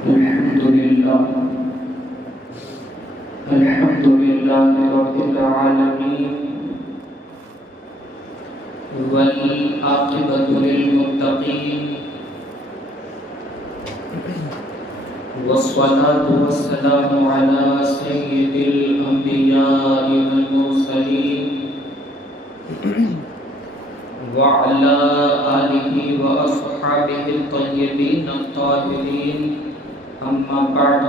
الحمد لله رب العالمين والعاقبة للمتقين والصلاة والسلام على سيد الأنبياء والمرسلين وعلى آله وأصحابه الطيبين الطاهرين أما بعد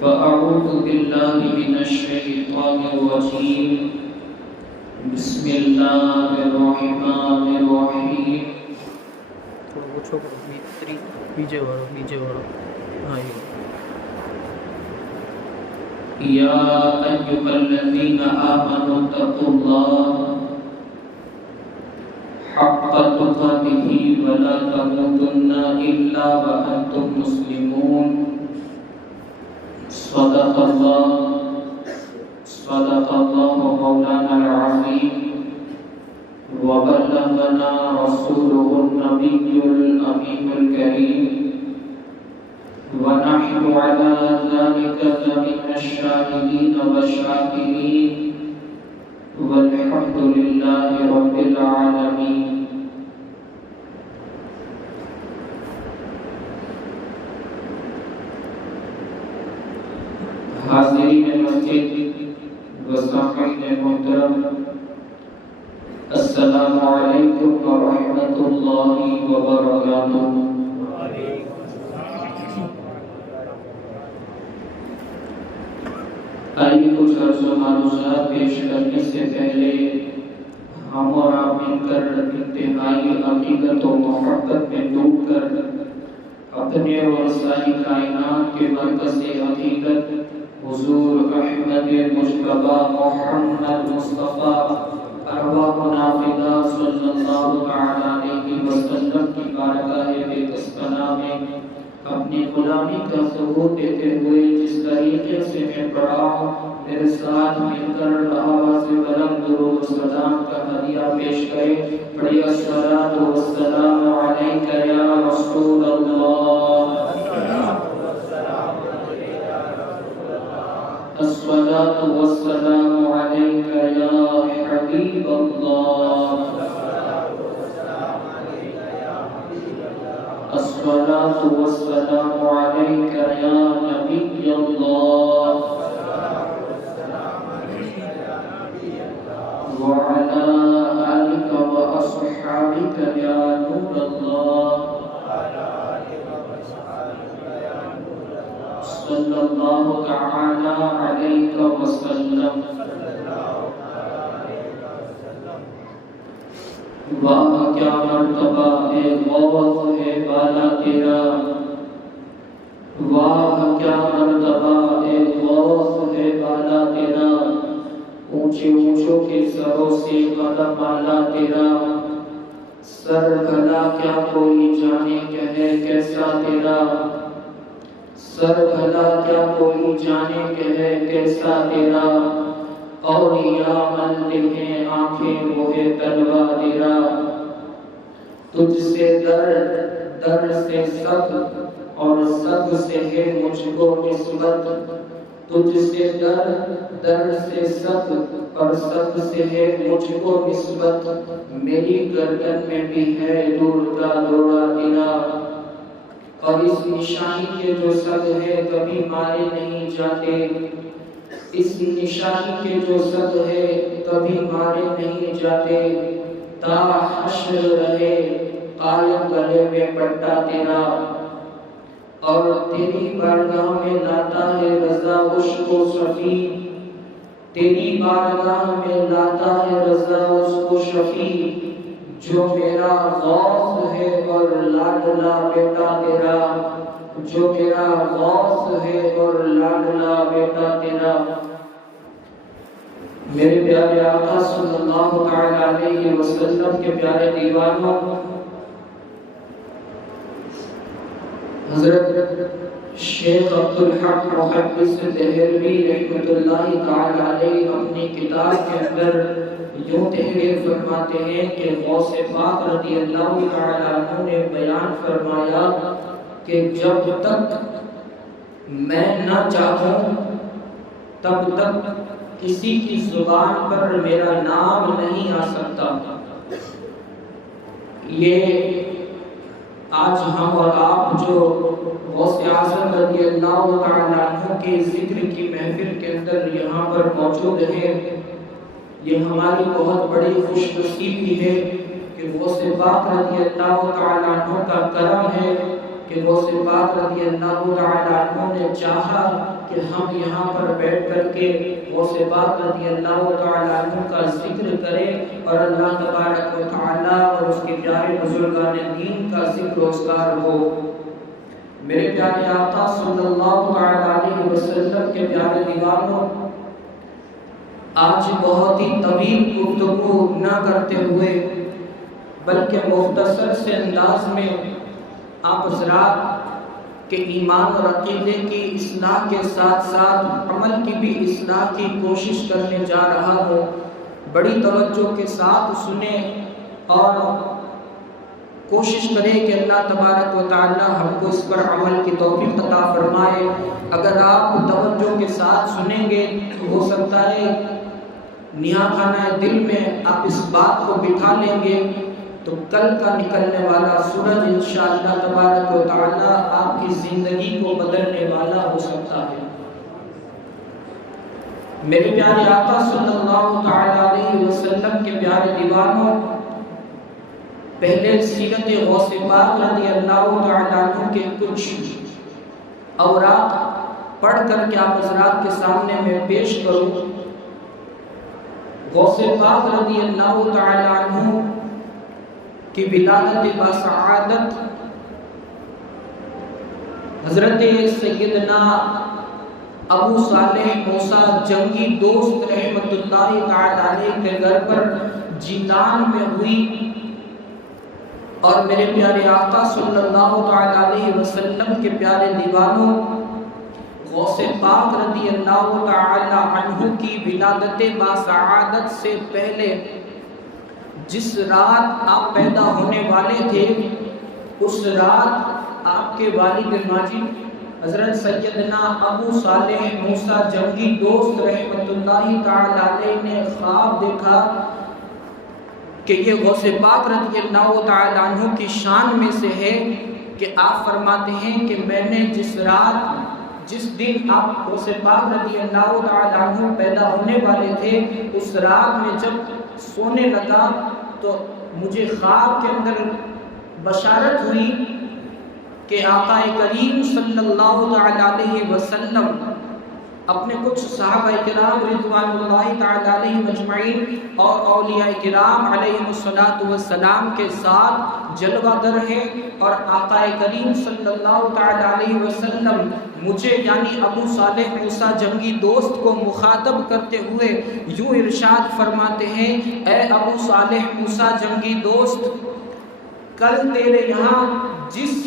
فأعوذ بالله من الشيطان الرجيم بسم الله الرحمن الرحيم يا أيها الذين آمنوا اتقوا الله حق تقاته ولا تموتن إلا وأنتم مسلمون صدق الله مولانا العظيم وبلغنا رسوله النبي الأمين الكريم ونحن على ذلك لمن الشاهدين والشاكرين والحمد لله رب العالمين. حاضرین مسجد و سامعین محترم، السلام علیکم ورحمۃ اللہ وبرکاتہ. آئیے کچھ عرض و معروضات پیش کرنے سے پہلے ہم اور آپ مل کر انتہائی حقیقت و محبت میں ڈوب کر اپنے اور ساری کائنات کے مرکز حقیقت حضور احمد مجتبی محمد مصطفیٰ ارواحنا فدا صلی اللہ علیہ وسلم کی بارگاہ بےکسکنہ میں اپنی غلامی کا ثبوت دیتے ہوئے جس طریقے سے میں پڑھا ہوں، میرے ساتھ مل کر آواز بلند درود و سلام کا ہدیہ پیش کرے. پڑھیے الصلاۃ والسلام علیک یا رسول اللہ، الصلاۃ والسلام علیک یا حبیب اللہ، الصلاۃ والسلام علیک یا نبی اللہ وعلی آلک واصحابک یا نور اللہ صلی اللہ تعالی علیہ وسلم. واہ کیا مرتبہ ہے غوث ہے بالا تیرا، واہ کیا مرتبہ ہے غوث ہے بالا تیرا، اونچے اونچوں کے سروں سے قدم آلا تیرا، سر بھلا کیا کوئی جانے کہے کیسا تیرا، سر بھلا کیا کوئی جانے کہے کیسا تیرا، اولیاء ملتے ہیں آنکھیں وہ ہے تلوا تیرا، تجھ سے در سے سب اور سب سے ہے مجھ کو نسبت، تجھ سے در سے سب اور سب سے ہے مجھ کو نسبت، میری گردن میں بھی ہے دور کا دورہ تیرا، اور اس نشانی کے جو سب ہے کبھی مارے نہیں جاتے، اس نشانی کے جو سب ہے کبھی مارے نہیں جاتے، تا حشر رہے قائم گلے میں پٹا تیرا، اور تیری بارگاہ میں لاتا ہے رضا عشق و شفیع، تیری بارگاہ میں لاتا ہے رضا عشق و شفیع، جو میرا غوث ہے اور لاڈلا بیٹا تیرا، جو میرا غوث ہے اور لاڈلا بیٹا تیرا. میرے پیارے آقا صلی اللہ علیہ وسلم کے پیارے دیوانوں، حضرت شیخ عبدالحق محدث دہلوی رحمۃ اللہ تعالی علیہ اپنی کتاب کے اندر یوں تحریر فرماتے ہیں کہ غوث پاک رضی اللہ تعالیٰ عنہ نے بیان فرمایا کہ جب تک میں نہ چاہوں تب تک کسی کی زبان پر میرا نام نہیں آ سکتا۔ یہ آج ہم اور آپ جو غوث اعظم رضی اللہ تعالیٰ عنہ کے ذکر کی محفل کے اندر یہاں پر موجود ہیں، یہ ہماری بہت بڑی خوش نصیبی ہے کہ غوث پاک رضی اللہ تعالیٰ عنہ کا کرم ہے کہ غوث پاک رضی اللہ تعالیٰ عنہ نے چاہا کہ ہم یہاں پر بیٹھ کر کے غوث پاک رضی اللہ تعالیٰ عنہ کا ذکر کریں اور اللہ تبارک و تعالیٰ اور اس کے پیارے بزرگان دین کا ذکر و اذکار ہو۔ میرے پیارے آقا صلی اللہ علیہ وسلم کے پیارے دیوانوں، آج بہت ہی طویل گفتگو نہ کرتے ہوئے بلکہ مختصر سے انداز میں آپ حضرات کے ایمان اور عقیدے کی اصلاح کے ساتھ ساتھ عمل کی بھی اصلاح کی کوشش کرنے جا رہا ہوں۔ بڑی توجہ کے ساتھ سنیں اور کوشش کریں کہ اللہ تبارک و تعالی ہم کو اس پر عمل کی توفیق عطا فرمائے۔ اگر آپ توجہ کے ساتھ سنیں گے تو ہو سکتا ہے نیا خانہ دل میں آپ اس بات کو بٹھا لیں گے تو کل کا نکلنے والا سورج انشاءاللہ تبارک و تعالی آپ کی زندگی کو بدلنے والا ہو سکتا ہے۔ میرے پیارے آقا صلی اللہ علیہ وسلم کے پیارے دیوانوں، پہلے سیرت غوث پاک رضی اللہ تعالیٰ عنہ کے کچھ اوراق پڑھ کر کے آپ حضرات کے سامنے میں پیش کروں۔ غوث پاک رضی اللہ تعالیٰ عنہ کی ولادت باسعادت حضرت سیدنا ابو صالح موسیٰ جنگی دوست رحمت اللہ تعالیٰ علیہ کے گھر پر جیلان میں ہوئی، اور میرے پیارے آقا صلی اللہ تعالیٰ علیہ وسلم کے پیارے دیوانوں، غوث پاک رضی اللہ تعالیٰ عنہ کی ولادت باسعادت سے پہلے جس رات آپ پیدا ہونے والے تھے، اس رات آپ کے والد ماجد حضرت سیدنا ابو صالح موسیٰ جنگی دوست رحمت اللہ تعالیٰ علیہ نے خواب دیکھا کہ یہ غوث پاک رضی اللہ تعالیٰ عنہ کی شان میں سے ہے کہ آپ فرماتے ہیں کہ میں نے جس دن آپ غوث پاک رضی اللہ تعالیٰ عنہ پیدا ہونے والے تھے، اس رات میں جب سونے لگا تو مجھے خواب کے اندر بشارت ہوئی کہ آقا کریم صلی اللہ علیہ وسلم اپنے کچھ صحابہ کرام رضوان اللہ تعالی علیہ مجمعین اور اولیاء کرام علیہم الصلاۃ والسلام کے ساتھ جلوہ گر ہیں، اور آقا کریم صلی اللہ تعالی علیہ وسلم مجھے یعنی ابو صالح موسیٰ جنگی دوست کو مخاطب کرتے ہوئے یوں ارشاد فرماتے ہیں، اے ابو صالح موسیٰ جنگی دوست، کل تیرے یہاں جس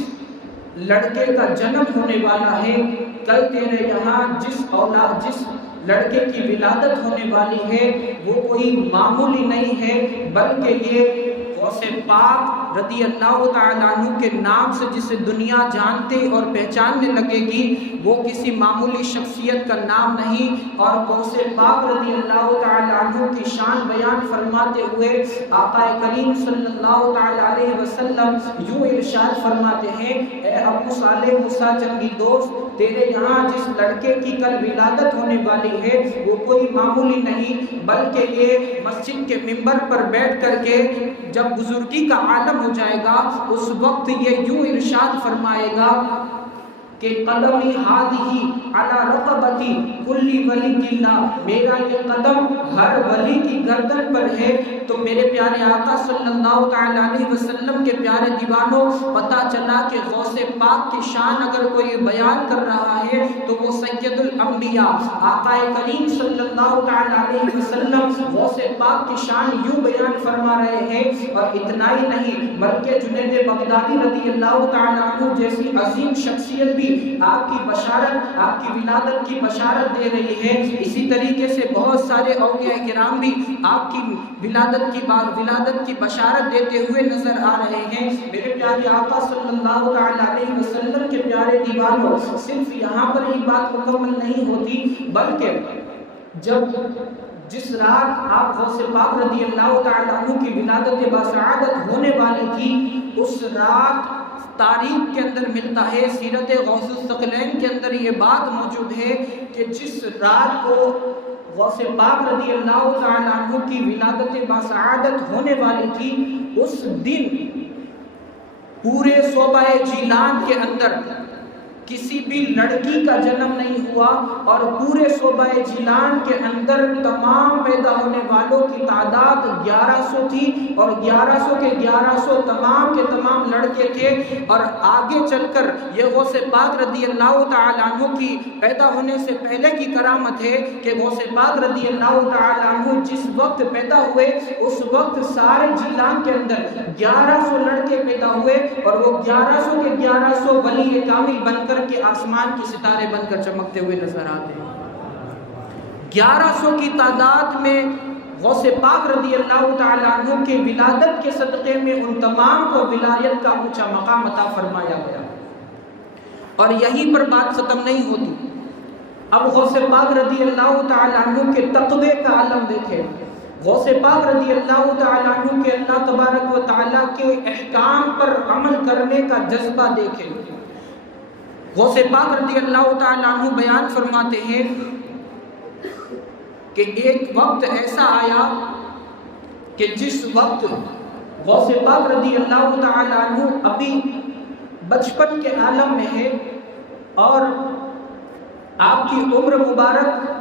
لڑکے کا جنم ہونے والا ہے، کل تیرے یہاں جس لڑکے کی ولادت ہونے والی ہے، وہ کوئی معمولی نہیں ہے، بلکہ یہ غوث پاک رضی اللہ تعالیٰ عنہ کے نام سے جسے دنیا جانتے اور پہچاننے لگے گی، وہ کسی معمولی شخصیت کا نام نہیں۔ اور غوث پاک رضی اللہ تعالیٰ عنہ کی شان بیان فرماتے ہوئے آقا کریم صلی اللہ تعالیٰ علیہ وسلم یوں ارشاد فرماتے ہیں، اے ابو صالح موسیٰ جنگی دوست، تیرے یہاں جس لڑکے کی کل ولادت ہونے والی ہے وہ کوئی معمولی نہیں، بلکہ یہ مسجد کے منبر پر بیٹھ کر کے جب بزرگی کا عالم ہو جائے گا اس وقت یہ یوں ارشاد فرمائے گا کہ قدمی ہادی علی رقبتی کلی ولی اللہ، میرا یہ قدم ہر ولی کی گردن پر ہے۔ تو میرے پیارے آقا صلی اللہ تعالیٰ علیہ وسلم کے پیارے دیوانوں، پتہ چلا کہ غوث پاک کی شان اگر کوئی بیان کر رہا ہے تو وہ سید الانبیاء آقا کریم صلی اللہ تعالیٰ علیہ وسلم غوث پاک کی شان یوں بیان فرما رہے ہیں۔ اور اتنا ہی نہیں بلکہ جنید بغدادی رضی اللہ تعالیٰ عنہ جیسی عظیم شخصیت بھی آپ کی بشارت، آپ کی ولادت کی بشارت دے رہی ہے، اسی طریقے سے بہت سارے اولیاء کرام بھی آپ کی ولادت کی بشارت دیتے ہوئے نظر آ رہے ہیں۔ میرے پیارے آقا صلی اللہ علیہ وسلم کے پیارے دیوانوں، صرف یہاں پر ہی بات مکمل نہیں ہوتی، بلکہ جس رات آپ غوث پاک رضی اللہ تعالیٰ عنہ کی ولادت باسعادت ہونے والی تھی، اس رات تاریخ کے اندر ملتا ہے، سیرت غوث الثقلین کے اندر یہ بات موجود ہے کہ جس رات کو غوث پاک رضی اللہ تعالیٰ عنہ کی ولادت باسعادت ہونے والی تھی، اس دن پورے صوبہ جیلان کے اندر کسی بھی لڑکی کا جنم نہیں ہوا، اور پورے صوبہ جیلان کے اندر تمام پیدا ہونے والوں کی تعداد 1100 تھی، اور 1100 کے 1100 تمام کے تمام لڑکے تھے۔ اور آگے چل کر یہ غوث پاک رضی اللہ تعالیٰ عنہ کی پیدا ہونے سے پہلے کی کرامت ہے کہ غوث پاک رضی اللہ تعالیٰ عنہ جس وقت پیدا ہوئے، اس وقت سارے جیلان کے اندر 1100 لڑکے پیدا ہوئے، اور وہ 1100 کے 1100 ولی کامل بن کر کے آسمان کی ستارے بن کر چمکتے ہوئے نظر آتے ہیں۔ 1100 کی تعداد میں غوث پاک رضی اللہ تعالیٰ عنہ کے ولادت کے صدقے میں ان تمام کو ولایت کا اونچا مقام عطا فرمایا گیا۔ اور یہیں پر بات ختم نہیں ہوتی، اب غوث پاک رضی اللہ تعالیٰ عنہ کے تقوی کا عالم دیکھیں۔ غوث پاک رضی اللہ تعالیٰ عنہ کے اللہ تبارک و تعالیٰ کے احکام پر عمل کرنے کا جذبہ دیکھیں۔ غوث پاک رضی اللہ تعالیٰ عنہ بیان فرماتے ہیں کہ ایک وقت ایسا آیا کہ جس وقت غوث پاک رضی اللہ تعالیٰ عنہ ابھی بچپن کے عالم میں ہے، اور آپ کی عمر مبارک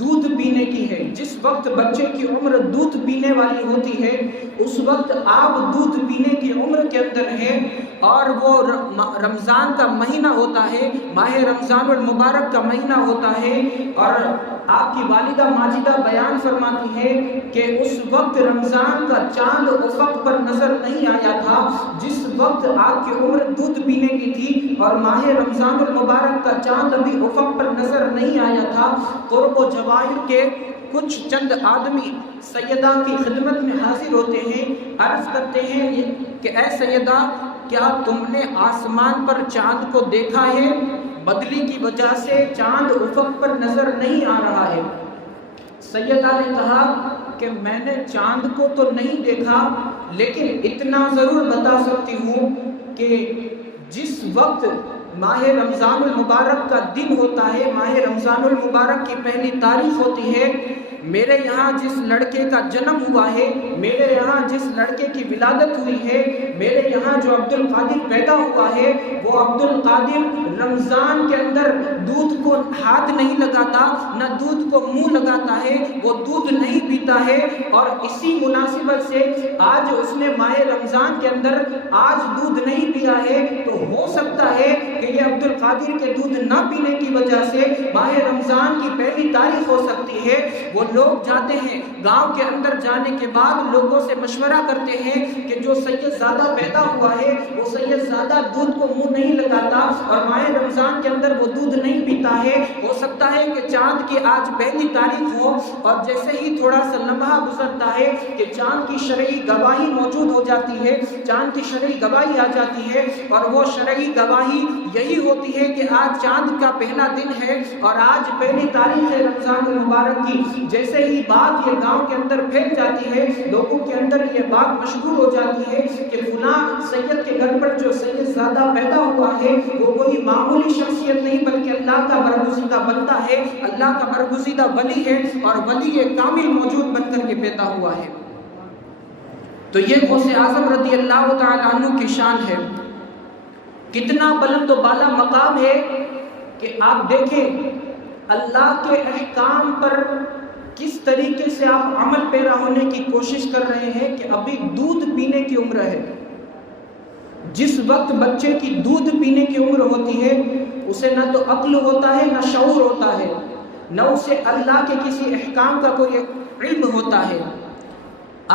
دودھ پینے کی ہے۔ جس وقت بچے کی عمر دودھ پینے والی ہوتی ہے، اس وقت آپ دودھ پینے کی عمر کے اندر ہے، اور وہ رمضان کا مہینہ ہوتا ہے، ماہ رمضان المبارک کا مہینہ ہوتا ہے۔ اور آپ کی والدہ ماجدہ بیان فرماتی ہے کہ اس وقت رمضان کا چاند افق پر نظر نہیں آیا تھا، جس وقت آپ کی عمر دودھ پینے کی تھی اور ماہ رمضان المبارک کا چاند ابھی افق پر نظر نہیں آیا تھا۔ قرب و جواہر کے کچھ چند آدمی سیدہ کی خدمت میں حاضر ہوتے ہیں، عرض کرتے ہیں کہ اے سیدہ، کیا تم نے آسمان پر چاند کو دیکھا ہے؟ بدلی کی وجہ سے چاند افق پر نظر نہیں آ رہا ہے۔ سیدہ نے کہا کہ میں نے چاند کو تو نہیں دیکھا، لیکن اتنا ضرور بتا سکتی ہوں کہ جس وقت ماہ رمضان المبارک کا دن ہوتا ہے، ماہ رمضان المبارک کی پہلی تاریخ ہوتی ہے، میرے یہاں جس لڑکے کا جنم ہوا ہے، میرے یہاں جس لڑکے کی ولادت ہوئی ہے، میرے یہاں جو عبد القادر پیدا ہوا ہے، وہ عبد القادر رمضان کے اندر دودھ کو ہاتھ نہیں لگاتا، نہ دودھ کو منہ لگاتا ہے، وہ دودھ نہیں پیتا ہے، اور اسی مناسبت سے آج اس نے ماہ رمضان کے اندر آج دودھ نہیں پیا ہے، تو ہو سکتا ہے کہ یہ عبد القادر کے دودھ نہ پینے کی وجہ سے ماہ رمضان کی پہلی تاریخ ہو سکتی ہے۔ وہ لوگ جاتے ہیں گاؤں کے اندر، جانے کے بعد لوگوں سے مشورہ کرتے ہیں کہ جو سید زادہ پیدا ہوا ہے، وہ سید زادہ دودھ کو منہ نہیں لگاتا اور ماہ رمضان کے اندر وہ دودھ نہیں پیتا ہے، ہو سکتا ہے کہ چاند کی آج پہلی تاریخ ہو۔ اور جیسے ہی تھوڑا سا لمحہ گزرتا ہے کہ چاند کی شرعی گواہی موجود ہو جاتی ہے، چاند کی شرعی گواہی آ جاتی ہے، اور وہ شرعی گواہی یہی ہوتی ہے کہ آج چاند کا پہلا دن ہے اور آج پہلی تاریخ ہے رمضان المبارک کی۔ جیسے ہی بات یہ گاؤں کے اندر پھیل جاتی ہے، لوگوں کے اندر یہ بات مشہور ہو جاتی ہے کہ فلاں سید کے گھر پر جو سید زادہ پیدا ہوا ہے، وہ کوئی معمولی شخصیت نہیں بلکہ اللہ کا برگزیدہ بندہ ہے، اللہ کا برگزیدہ ولی ہے، اور ولی کامل موجود بن کر کے پیدا ہوا ہے۔ تو یہ غوث اعظم رضی اللہ تعالیٰ عنہ کی شان ہے، کتنا بلند و بالا مقام ہے کہ آپ دیکھیں اللہ کے احکام پر کس طریقے سے آپ عمل پیرا ہونے کی کوشش کر رہے ہیں کہ ابھی دودھ پینے کی عمر ہے۔ جس وقت بچے کی دودھ پینے کی عمر ہوتی ہے، اسے نہ تو عقل ہوتا ہے، نہ شعور ہوتا ہے، نہ اسے اللہ کے کسی احکام کا کوئی علم ہوتا ہے۔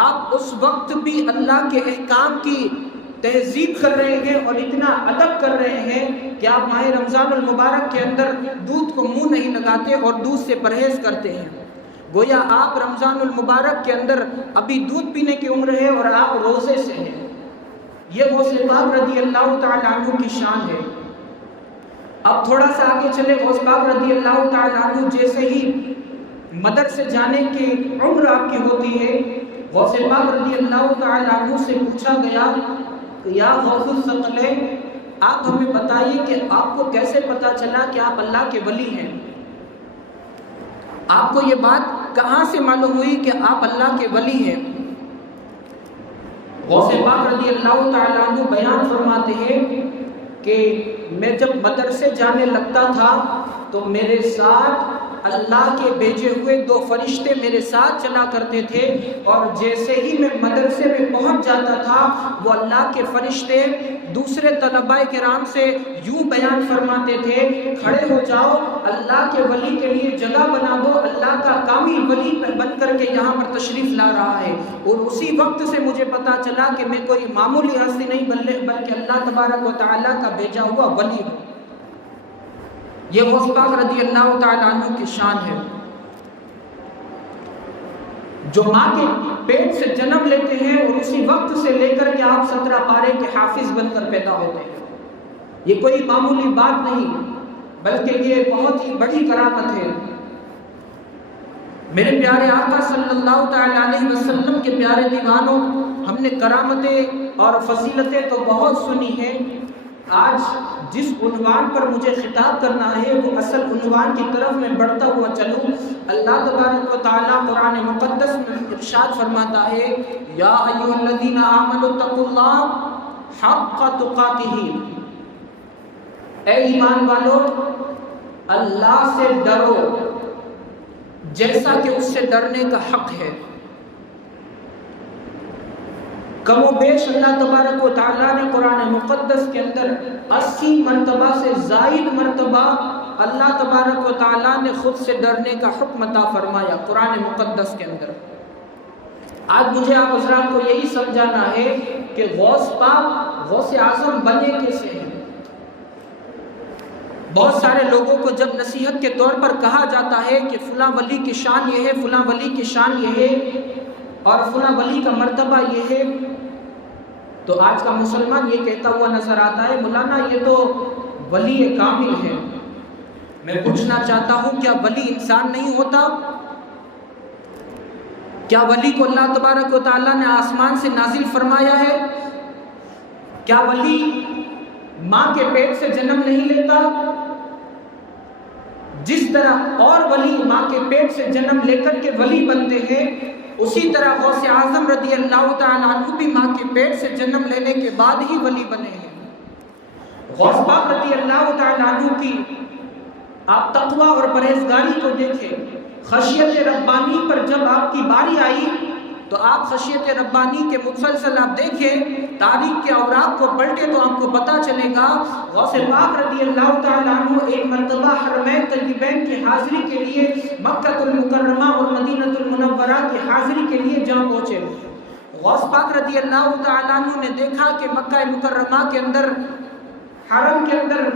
آپ اس وقت بھی اللہ کے احکام کی تہذیب کر رہے ہیں اور اتنا ادب کر رہے ہیں کہ آپ ماہ رمضان المبارک کے اندر دودھ کو منہ نہیں لگاتے اور دودھ سے پرہیز کرتے ہیں. گویا آپ رمضان المبارک کے اندر ابھی دودھ پینے کی عمر ہے اور آپ روزے سے ہیں. یہ غوث پاک رضی اللہ تعالی عنہ کی شان ہے. اب تھوڑا سا آگے چلے. غوث پاک رضی اللہ تعالی عنہ جیسے ہی مدرسے جانے کی عمر آپ کی ہوتی ہے، غوث پاک رضی اللہ تعالی عنہ سے پوچھا گیا کہ یا غوث الثقلین، آپ ہمیں بتائیے کہ آپ کو کیسے پتا چلا کہ آپ اللہ کے ولی ہیں؟ آپ کو یہ بات کہاں سے معلوم ہوئی کہ آپ اللہ کے ولی ہیں؟ غوث پاک رضی اللہ تعالی عنہ بیان فرماتے ہیں کہ میں جب مدرسے جانے لگتا تھا تو میرے ساتھ اللہ کے بھیجے ہوئے 2 فرشتے میرے ساتھ چلا کرتے تھے، اور جیسے ہی میں مدرسے میں پہنچ جاتا تھا وہ اللہ کے فرشتے دوسرے طلباء کرام سے یوں بیان فرماتے تھے، کھڑے ہو جاؤ، اللہ کے ولی کے لیے جگہ بنا دو، اللہ کا کامل ولی بن کر کے یہاں پر تشریف لا رہا ہے. اور اسی وقت سے مجھے پتا چلا کہ میں کوئی معمولی ہستی نہیں بلکہ اللہ تبارک و تعالیٰ کا بھیجا ہوا ولی ہوں. یہ غوث پاک رضی اللہ تعالیٰ عنہ کی شان ہے. جو ماں کے پیٹ سے جنم لیتے ہیں اور اسی وقت سے لے کر کے آپ 17 پارے کے حافظ بن کر پیدا ہوتے ہیں. یہ کوئی معمولی بات نہیں بلکہ یہ بہت ہی بڑی کرامت ہے. میرے پیارے آقا صلی اللہ تعالیٰ علیہ وسلم کے پیارے دیوانوں، ہم نے کرامتیں اور فضیلتیں تو بہت سنی ہیں. آج جس عنوان پر مجھے خطاب کرنا ہے وہ اصل عنوان کی طرف میں بڑھتا ہوا چلوں. اللہ تبارک و تعالیٰ قرآن مقدس میں ارشاد فرماتا ہے، یا ایھا الذین آمنوا اتقوا اللہ حق تقاتہ، اے ایمان والو اللہ سے ڈرو جیسا کہ اس سے ڈرنے کا حق ہے. کم و بیش اللہ تبارک و تعالیٰ نے قرآن مقدس کے اندر 80 مرتبہ سے زائد مرتبہ اللہ تبارک و تعالیٰ نے خود سے ڈرنے کا حکم عطا فرمایا قرآن مقدس کے اندر. آج مجھے آپ حضرات کو یہی سمجھانا ہے کہ غوث پاک غوث اعظم بنے کیسے ہیں. بہت سارے لوگوں کو جب نصیحت کے طور پر کہا جاتا ہے کہ فلاں ولی کی شان یہ ہے، فلاں ولی کی شان یہ ہے اور فلاں ولی کا مرتبہ یہ ہے، تو آج کا مسلمان یہ کہتا ہوا نظر آتا ہے، مولانا یہ تو ولی کامل ہے. میں پوچھنا چاہتا ہوں، کیا ولی انسان نہیں ہوتا؟ کیا ولی کو اللہ تبارک و تعالیٰ نے آسمان سے نازل فرمایا ہے؟ کیا ولی ماں کے پیٹ سے جنم نہیں لیتا؟ جس طرح اور ولی ماں کے پیٹ سے جنم لے کر کے ولی بنتے ہیں، اسی طرح غوث اعظم رضی اللہ تعالیٰ عنہ بھی ماں کے پیٹ سے جنم لینے کے بعد ہی ولی بنے ہیں. غوث پاک رضی اللہ تعالیٰ عنہ کی آپ تقوی اور پرہیزگاری کو دیکھیں. خشیت ربانی پر جب آپ کی باری آئی تو آپ خشیت ربانی کے مسلسل آپ دیکھیں، تاریخ کے اوراق کو پلٹے تو آپ کو پتا چلے گا غوث پاک رضی اللہ تعالیٰ عنہ ایک مرتبہ حرمین طیبین کی حاضری کے لیے مکہ المکرمہ اور مدینہ المنورہ کی حاضری کے لیے جا پہنچے. غوث پاک رضی اللہ تعالیٰ عنہ نے دیکھا کہ مکہ مکرمہ کے اندر حرم کے اندر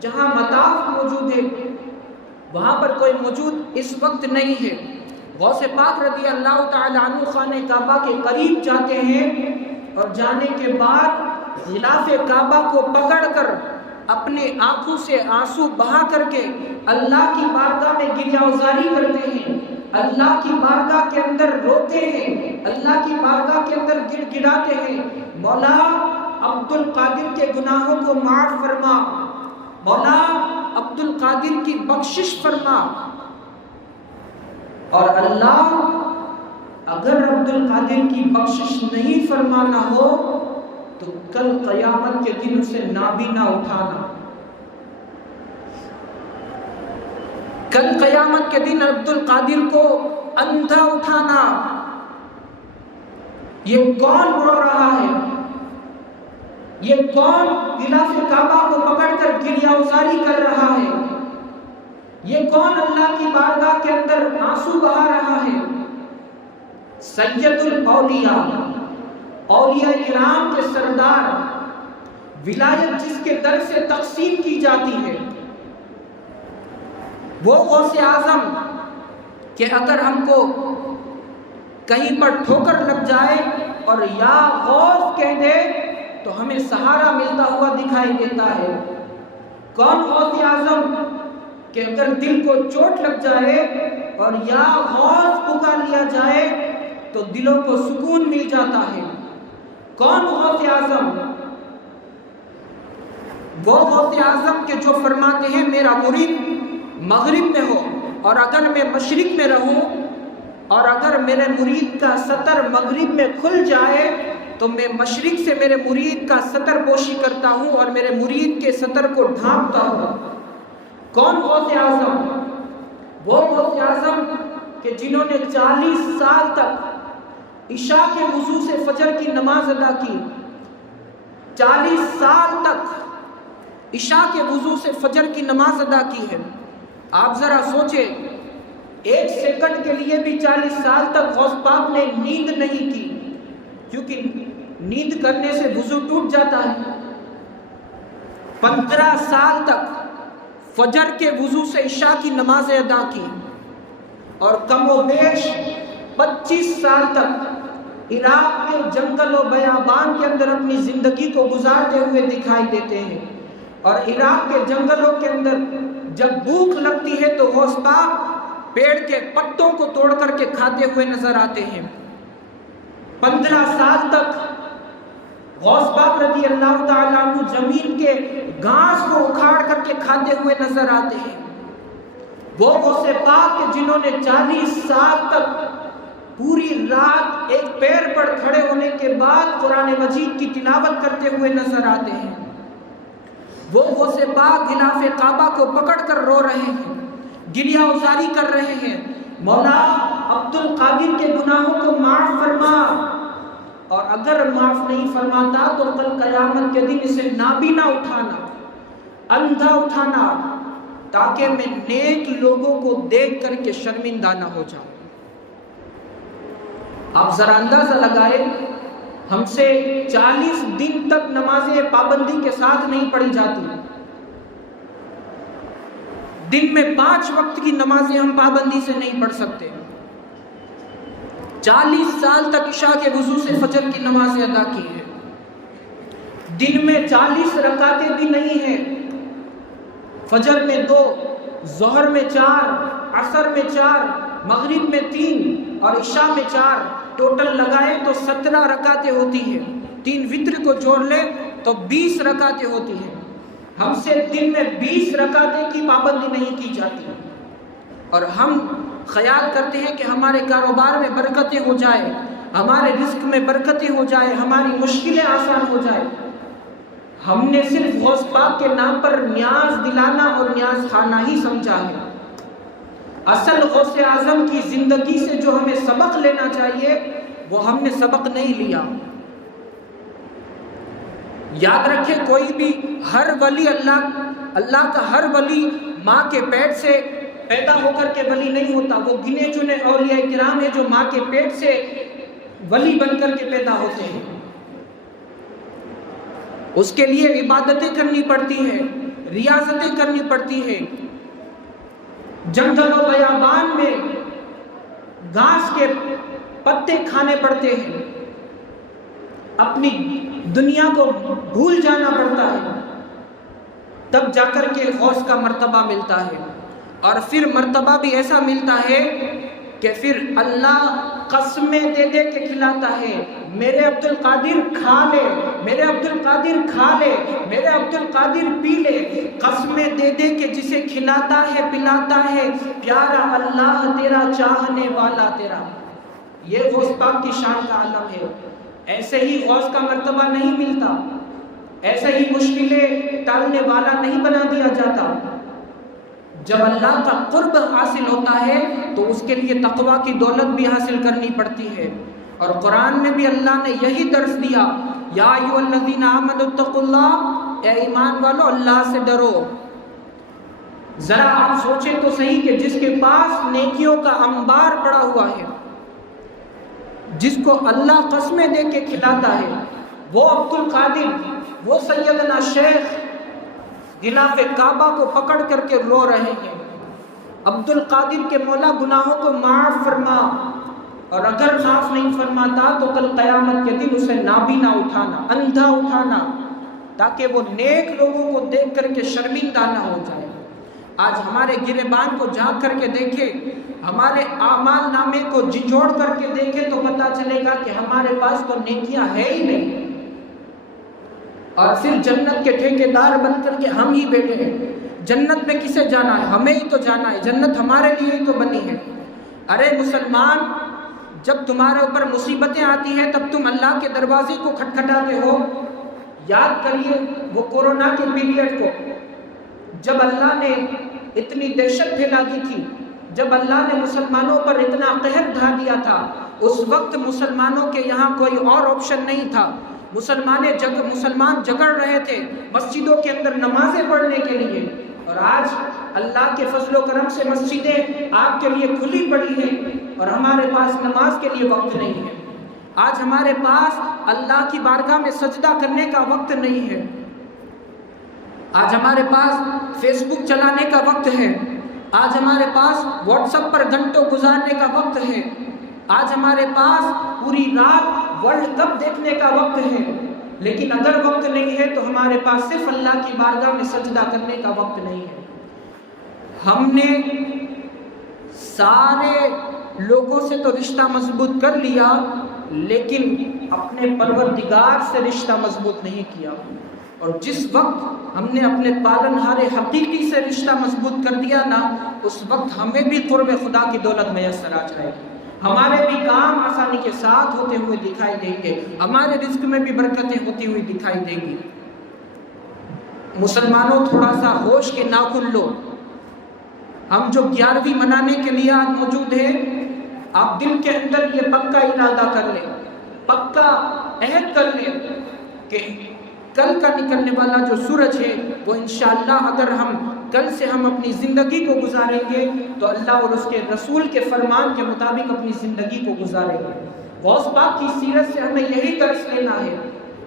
جہاں مطاف موجود ہے وہاں پر کوئی موجود اس وقت نہیں ہے. غوث پاک رضی اللہ تعالیٰ عنہ خانہ کعبہ کے قریب جاتے ہیں اور جانے کے بعد غلاف کعبہ کو پکڑ کر اپنے آنکھوں سے آنسو بہا کر کے اللہ کی بارگاہ میں گریہ وزاری کرتے ہیں، اللہ کی بارگاہ کے اندر روتے ہیں، اللہ کی بارگاہ کے اندر گڑ گڑاتے ہیں، مولا عبد القادر کے گناہوں کو معاف فرما، مولا عبد القادر کی بخشش فرما. اور اللہ اگر عبد القادر کی بخشش نہیں فرمانا ہو تو کل قیامت کے دن اسے نابینا اٹھانا. کل قیامت کے دن عبد القادر کو اندھا اٹھانا. یہ کون رو رہا ہے؟ یہ کون غلاف کعبہ کو پکڑ کر گریہ وزاری کر رہا ہے؟ یہ کون اللہ کی بارگاہ کے اندر آنسو بہا رہا ہے؟ سید الاولیاء اولیاء کرام کے سردار، ولایت جس کے در سے تقسیم کی جاتی ہے، وہ غوث اعظم کہ اگر ہم کو کہیں پر ٹھوکر لگ جائے اور یا غوث کہہ دے تو ہمیں سہارا ملتا ہوا دکھائی دیتا ہے۔ کون غوث اعظم کہ اگر دل کو چوٹ لگ جائے اور یا غوث پکار لیا جائے تو دلوں کو سکون مل جاتا ہے۔ کون غوث اعظم؟ وہ غوث اعظم کے جو فرماتے ہیں میرا مرید مغرب میں ہو اور اگر میں مشرق میں رہوں اور اگر میرے مرید کا ستر مغرب میں کھل جائے تو میں مشرق سے میرے مرید کا ستر پوشی کرتا ہوں اور میرے مرید کے ستر کو ڈھانپتا ہوں۔ کون غوث اعظم؟ وہ غوث اعظم کہ جنہوں نے 40 سال تک عشاء کے وضو سے فجر کی نماز ادا کی، 40 سال تک عشاء کے وضو سے فجر کی نماز ادا کی ہے۔ آپ ذرا سوچیں، ایک سیکنڈ کے لیے بھی 40 سال تک غوث پاک نے نیند نہیں کی، کیونکہ نیند کرنے سے وضو ٹوٹ جاتا ہے۔ 15 سال تک فجر کے وضو سے عشاء کی نمازیں ادا کی اور کم و بیش 25 سال تک عراق کے جنگل و بیابان کے اندر اپنی زندگی کو گزارتے ہوئے دکھائی دیتے ہیں۔ اور عراق کے جنگلوں کے اندر جب بھوک لگتی ہے تو غوث پاک پیڑ کے پتوں کو توڑ کر کے کھاتے ہوئے نظر آتے ہیں۔ 15 سال تک غوث پاک رضی اللہ تعالیٰ عنہ زمین کے گھاس کو اکھاڑ کر کے کھاتے ہوئے نظر آتے ہیں۔ وہ غوث پاک کے جنہوں نے 40 سال تک پوری رات ایک پیر پر کھڑے ہونے کے بعد قرآن مجید کی تلاوت کرتے ہوئے نظر آتے ہیں۔ وہ غوث پاک غلاف کعبہ کو پکڑ کر رو رہے ہیں، گریہ ازاری کر رہے ہیں، مولا عبد القادر کے گناہوں کو معاف فرما، اور اگر معاف نہیں فرماتا تو کل قیامت کے دن اسے نابینا اٹھانا، اندھا اٹھانا، تاکہ میں نیک لوگوں کو دیکھ کر کے شرمندہ نہ ہو جاؤں۔ آپ ذرا اندازہ لگائے، ہم سے 40 دن تک نمازیں پابندی کے ساتھ نہیں پڑھی جاتی، دن میں 5 وقت کی نمازیں ہم پابندی سے نہیں پڑھ سکتے، 40 سال تک عشاء کے وضو سے فجر کی نمازیں ادا کی ہیں، دن میں 40 رکعتیں بھی نہیں ہیں، فجر میں 2، ظہر میں 4، عصر میں 4، مغرب میں 3 اور عشاء میں 4، ٹوٹل لگائے تو 17 رکعتیں ہوتی ہیں، 3 وتر کو جوڑ لے تو 20 رکعتیں ہوتی ہیں۔ ہم سے دن میں 20 رکعتیں کی پابندی نہیں کی جاتی، اور ہم خیال کرتے ہیں کہ ہمارے کاروبار میں برکتیں ہو جائے، ہمارے رزق میں برکتیں ہو جائے، ہماری مشکلیں آسان ہو جائے۔ ہم نے صرف غوث پاک کے نام پر نیاز دلانا اور نیاز کھانا ہی سمجھا ہے۔ اصل غوث اعظم کی زندگی سے جو ہمیں سبق لینا چاہیے وہ ہم نے سبق نہیں لیا۔ یاد رکھیں، کوئی بھی ہر ولی اللہ کا ہر ولی ماں کے پیٹ سے پیدا ہو کر کے ولی نہیں ہوتا، وہ گنے چنے اولیاء کرام ہیں جو ماں کے پیٹ سے ولی بن کر کے پیدا ہوتے ہیں۔ اس کے لیے عبادتیں کرنی پڑتی ہیں، ریاضتیں کرنی پڑتی ہیں، جنگل و بیابان میں گھاس کے پتے کھانے پڑتے ہیں، اپنی دنیا کو بھول جانا پڑتا ہے، تب جا کر کے غوث کا مرتبہ ملتا ہے۔ اور پھر مرتبہ بھی ایسا ملتا ہے کہ پھر اللہ قسمیں دے دے کے کھلاتا ہے، میرے عبد القادر کھا لے، میرے عبد القادر کھا لے، میرے عبد القادر پی لے، قسمیں دے دے کے جسے کھلاتا ہے پلاتا ہے، پیارا اللہ تیرا چاہنے والا تیرا۔ یہ غوث پاک کی شان کا عالم ہے۔ ایسے ہی غوث کا مرتبہ نہیں ملتا، ایسے ہی مشکلیں ٹالنے والا نہیں بنا دیا جاتا۔ جب اللہ کا قرب حاصل ہوتا ہے تو اس کے لیے تقویٰ کی دولت بھی حاصل کرنی پڑتی ہے، اور قرآن میں بھی اللہ نے یہی درس دیا، یا ایھا الذین آمنوا اتقوا اللہ، اے ایمان والو اللہ سے ڈرو۔ ذرا آپ سوچیں تو صحیح کہ جس کے پاس نیکیوں کا انبار پڑا ہوا ہے، جس کو اللہ قسمیں دے کے کھلاتا ہے، وہ عبد القادر، وہ سیدنا شیخ غلاف کعبہ کو پکڑ کر کے رو رہے ہیں، عبد القادر کے مولا گناہوں کو معاف فرما، اور اگر معاف نہیں فرماتا تو کل قیامت کے دن اسے نابینا اٹھانا، اندھا اٹھانا، تاکہ وہ نیک لوگوں کو دیکھ کر کے شرمندہ نہ ہو جائے۔ آج ہمارے گریبان کو جھانک کر کے دیکھیں، ہمارے اعمال نامے کو جھنجھوڑ کر کے دیکھیں تو پتہ چلے گا کہ ہمارے پاس تو نیکیاں ہے ہی نہیں، اور پھر جنت کے ٹھیکیدار بن کر کے ہم ہی بیٹھے ہیں۔ جنت میں کسے جانا ہے؟ ہمیں ہی تو جانا ہے، جنت ہمارے لیے ہی تو بنی ہے۔ ارے مسلمان، جب تمہارے اوپر مصیبتیں آتی ہیں تب تم اللہ کے دروازے کو کھٹکھٹاتے ہو۔ یاد کریے وہ کورونا کے پیریڈ کو، جب اللہ نے اتنی دہشت پھیلا دی تھی، جب اللہ نے مسلمانوں پر اتنا قہر ڈھا دیا تھا، اس وقت مسلمانوں کے یہاں کوئی اور آپشن نہیں تھا۔ مسلمان جگڑ رہے تھے مسجدوں کے اندر نمازیں پڑھنے کے لیے، اور آج اللہ کے فضل و کرم سے مسجدیں آپ کے لیے کھلی پڑی ہیں، اور ہمارے پاس نماز کے لیے وقت نہیں ہے۔ آج ہمارے پاس اللہ کی بارگاہ میں سجدہ کرنے کا وقت نہیں ہے۔ آج ہمارے پاس فیس بک چلانے کا وقت ہے، آج ہمارے پاس واٹس ایپ پر گھنٹوں گزارنے کا وقت ہے، آج ہمارے پاس پوری رات ورلڈ کپ دیکھنے کا وقت ہے، لیکن اگر وقت نہیں ہے تو ہمارے پاس صرف اللہ کی بارگاہ میں سجدہ کرنے کا وقت نہیں ہے۔ ہم نے سارے لوگوں سے تو رشتہ مضبوط کر لیا، لیکن اپنے پروردگار سے رشتہ مضبوط نہیں کیا، اور جس وقت ہم نے اپنے پالنہار حقیقی سے رشتہ مضبوط کر دیا نا، اس وقت ہمیں بھی قرب خدا کی دولت میسر آ جائے گی، ہمارے بھی کام آسانی کے ساتھ ہوتے ہوئے دکھائی دیں گے، ہمارے رزق میں بھی برکتیں ہوتی ہوئی دکھائی دیں گی۔ مسلمانوں، تھوڑا سا ہوش کے ناخن لو۔ ہم جو 11ویں منانے کے لیے آج موجود ہیں، آپ دل کے اندر یہ پکا ارادہ کر لیں، پکا عہد کر لیں کہ کل کا نکلنے والا جو سورج ہے وہ انشاءاللہ اگر کل سے ہم اپنی زندگی کو گزاریں گے تو اللہ اور اس کے رسول کے فرمان کے مطابق اپنی زندگی کو گزاریں گے۔ غوث پاک کی سیرت سے ہمیں یہی درس لینا ہے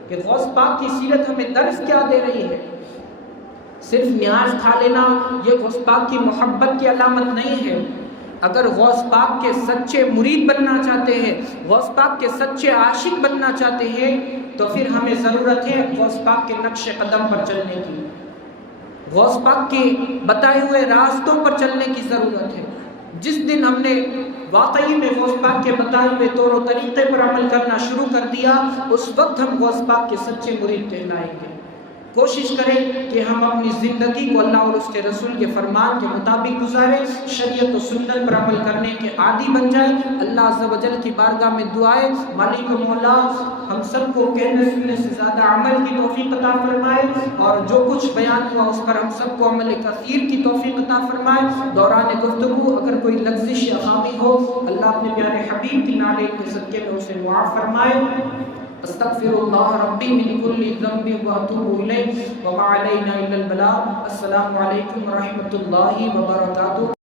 کہ غوث پاک کی سیرت ہمیں درس کیا دے رہی ہے۔ صرف نیاز کھا لینا یہ غوث پاک کی محبت کی علامت نہیں ہے۔ اگر غوث پاک کے سچے مرید بننا چاہتے ہیں، غوث پاک کے سچے عاشق بننا چاہتے ہیں، تو پھر ہمیں ضرورت ہے غوث پاک کے نقش قدم پر چلنے کی، غوث پاک کے بتائے ہوئے راستوں پر چلنے کی ضرورت ہے۔ جس دن ہم نے واقعی میں غوث پاک کے بتائے ہوئے طور و طریقے پر عمل کرنا شروع کر دیا، اس وقت ہم غوث پاک کے سچے مرید کہلائیں گے۔ کوشش کریں کہ ہم اپنی زندگی کو اللہ اور اس کے رسول کے فرمان کے مطابق گزاریں، شریعت و سنت پر عمل کرنے کے عادی بن جائیں۔ اللہ عز و جل کی بارگاہ میں دعائیں، مالک و مولا ہم سب کو کہنے سننے سے زیادہ عمل کی توفیق عطا فرمائے، اور جو کچھ بیان ہوا اس پر ہم سب کو عمل کثیر کی توفیق عطا فرمائے۔ دوران گفتگو اگر کوئی لغزش یا خامی ہو، اللہ اپنے پیارے حبیب کی نالے کے صدقے میں اسے معاف فرمائے۔ استغفر اللہ ربی من کل ذنب واتوب الیہ وما علینا الا البلاغ۔ السلام علیکم ورحمۃ اللہ وبرکاتہ۔